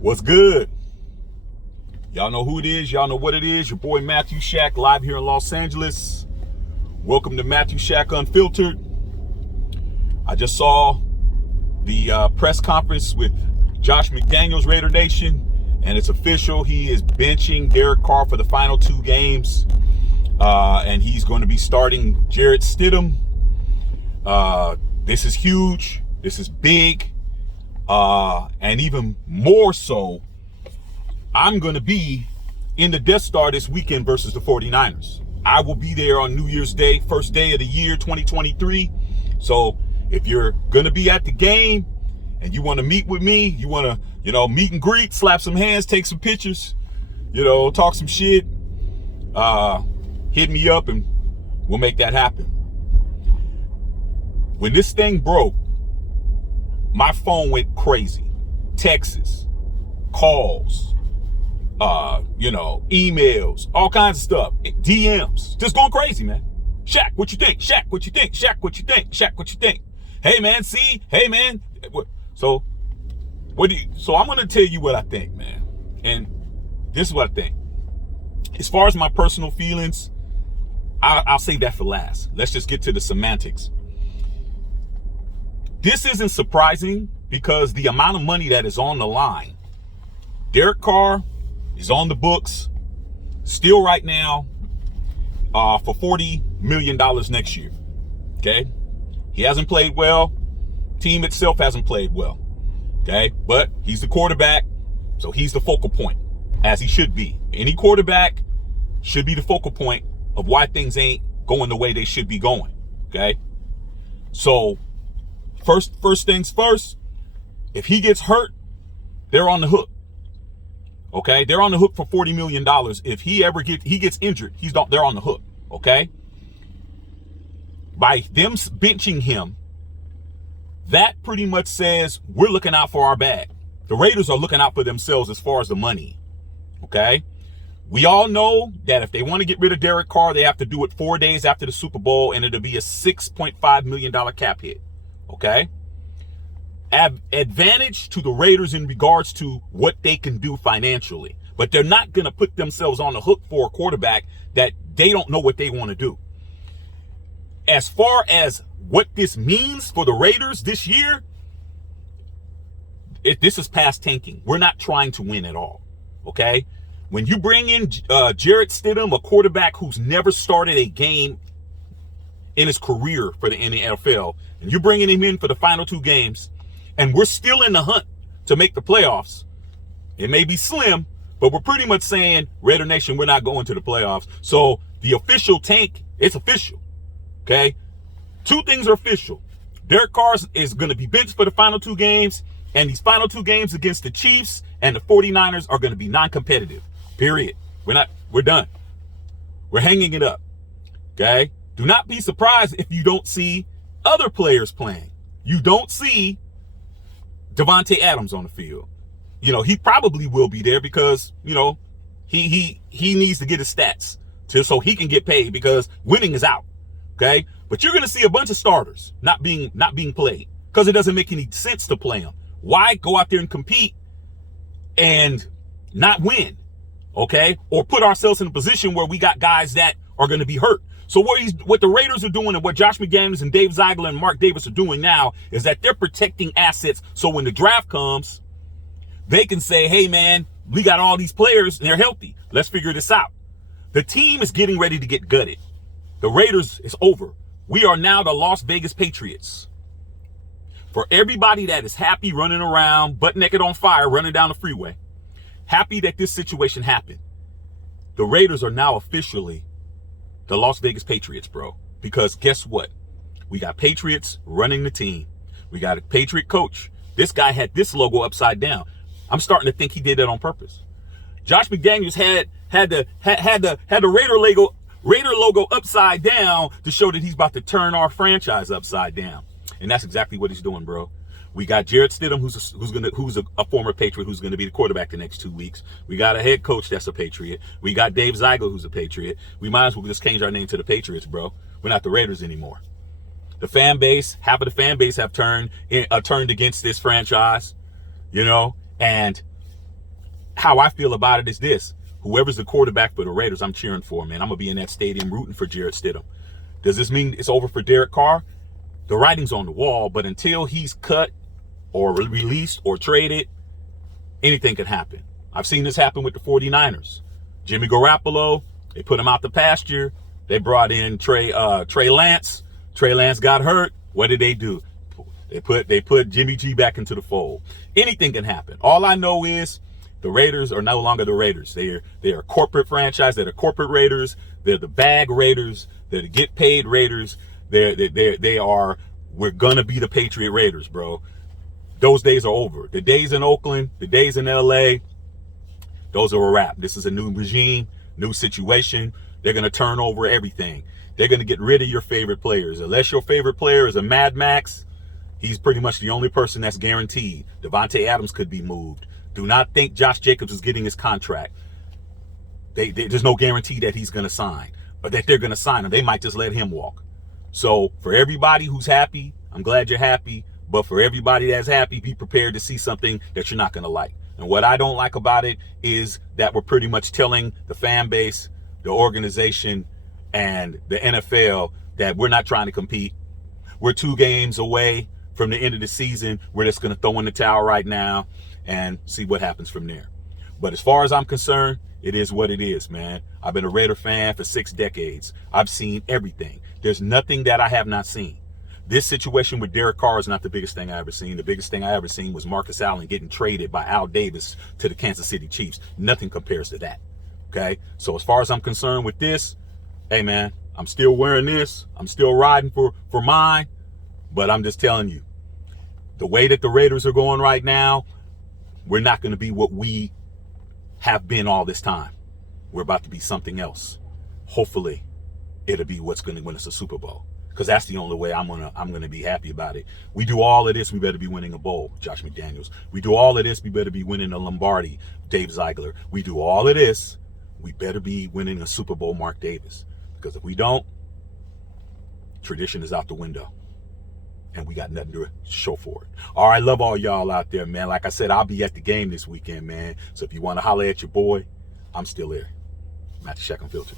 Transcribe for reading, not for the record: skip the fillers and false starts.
What's good? Y'all know who it is. Y'all know what it is. Your boy Matthew Shack, live here in Los Angeles. Welcome to Matthew Shack Unfiltered. I just saw the press conference with Josh McDaniels, Raider Nation, and it's official. He is benching Derek Carr for the final 2 games, and he's going to be starting Jarrett Stidham. This is huge. This is big. And even more so, I'm going to be in the Death Star this weekend versus the 49ers. I will be there on New Year's Day, first day of the year, 2023. So if you're going to be at the game and you want to meet with me, you want to, meet and greet, slap some hands, take some pictures, talk some shit, hit me up and we'll make that happen. When this thing broke, my phone went crazy. Texts, calls, emails, all kinds of stuff. DMs, just going crazy, man. Shaq, what you think? Shaq, what you think? Shaq, what you think? Shaq, what you think? Hey, man, see? Hey, man. So I'm going to tell you what I think, man. And this is what I think. As far as my personal feelings, I'll save that for last. Let's just get to the semantics. This isn't surprising because the amount of money that is on the line. Derek Carr is on the books still right now for $40 million next year. Okay? He hasn't played well. Team itself hasn't played well. Okay? But he's the quarterback, so he's the focal point, as he should be. Any quarterback should be the focal point of why things ain't going the way they should be going. Okay? So, First things first, if he gets hurt, they're on the hook. Okay? They're on the hook for $40 million. If he gets injured, they're on the hook. Okay? By them benching him, that pretty much says we're looking out for our bag. The Raiders are looking out for themselves as far as the money. Okay? We all know that if they want to get rid of Derek Carr, they have to do it 4 days after the Super Bowl, and it'll be a $6.5 million cap hit. Okay? Advantage to the Raiders in regards to what they can do financially. But they're not going to put themselves on the hook for a quarterback that they don't know what they want to do. As far as what this means for the Raiders this year, this is past tanking. We're not trying to win at all. Okay? When you bring in Jarrett Stidham, a quarterback who's never started a game in his career for the NFL, and you're bringing him in for the final 2 games, and we're still in the hunt to make the playoffs. It may be slim, but we're pretty much saying, Raider Nation, we're not going to the playoffs. So the official tank, it's official. Okay? 2 things are official. Derek Carr is going to be benched for the final 2 games, and these final 2 games against the Chiefs and the 49ers are going to be non-competitive. Period. We're done. We're hanging it up. Okay? Do not be surprised if you don't see other players playing. You don't see Devontae Adams on the field. He probably will be there because, he needs to get his stats so he can get paid because winning is out. Okay? But you're going to see a bunch of starters not being played because it doesn't make any sense to play them. Why go out there and compete and not win? Okay? Or put ourselves in a position where we got guys that are going to be hurt. So what the Raiders are doing and what Josh McDaniels and Dave Ziegler and Mark Davis are doing now is that they're protecting assets so when the draft comes, they can say, hey, man, we got all these players and they're healthy. Let's figure this out. The team is getting ready to get gutted. The Raiders is over. We are now the Las Vegas Patriots. For everybody that is happy running around, butt naked on fire, running down the freeway, happy that this situation happened, the Raiders are now officially the Las Vegas Patriots, bro. Because guess what? We got Patriots running the team. We got a Patriot coach. This guy had this logo upside down. I'm starting to think he did that on purpose. Josh McDaniels had the Raider logo upside down to show that he's about to turn our franchise upside down. And that's exactly what he's doing, bro. We got Jarrett Stidham, who's a former Patriot, who's going to be the quarterback the next 2 weeks. We got a head coach that's a Patriot. We got Dave Ziegler, who's a Patriot. We might as well just change our name to the Patriots, bro. We're not the Raiders anymore. The fan base, half of the fan base have turned against this franchise, and how I feel about it is this. Whoever's the quarterback for the Raiders, I'm cheering for, man. I'm going to be in that stadium rooting for Jarrett Stidham. Does this mean it's over for Derek Carr? The writing's on the wall, but until he's cut or released or traded, anything can happen. I've seen this happen with the 49ers. Jimmy Garoppolo, they put him out the pasture. They brought in Trey Lance. Trey Lance got hurt. What did they do? They put Jimmy G back into the fold. Anything can happen. All I know is the Raiders are no longer the Raiders. They are a corporate franchise. They're the corporate Raiders. They're the bag Raiders. They're the get paid Raiders. We're gonna be the Patriot Raiders, bro. Those days are over. The days in Oakland, the days in LA, those are a wrap. This is a new regime, new situation. They're gonna turn over everything. They're gonna get rid of your favorite players. Unless your favorite player is a Mad Max, he's pretty much the only person that's guaranteed. Devontae Adams could be moved. Do not think Josh Jacobs is getting his contract. There's no guarantee that he's gonna sign, or that they're gonna sign him. They might just let him walk. So for everybody who's happy, I'm glad you're happy. But for everybody that's happy, be prepared to see something that you're not going to like. And what I don't like about it is that we're pretty much telling the fan base, the organization, and the NFL that we're not trying to compete. We're 2 games away from the end of the season. We're just going to throw in the towel right now and see what happens from there. But as far as I'm concerned, it is what it is, man. I've been a Raider fan for 6 decades. I've seen everything. There's nothing that I have not seen. This situation with Derek Carr is not the biggest thing I ever seen. The biggest thing I ever seen was Marcus Allen getting traded by Al Davis to the Kansas City Chiefs. Nothing compares to that. Okay? So as far as I'm concerned with this, hey man, I'm still wearing this. I'm still riding for mine. But I'm just telling you, the way that the Raiders are going right now, we're not going to be what we have been all this time. We're about to be something else. Hopefully, it'll be what's going to win us a Super Bowl. Because that's the only way I'm gonna be happy about it. We do all of this, we better be winning a bowl, Josh McDaniels. We do all of this, we better be winning a Lombardi, Dave Ziegler. We do all of this, we better be winning a Super Bowl, Mark Davis. Because if we don't, tradition is out the window. And we got nothing to show for it. All right, love all y'all out there, man. Like I said, I'll be at the game this weekend, man. So if you want to holler at your boy, I'm still there. I'm at the Check and Filter.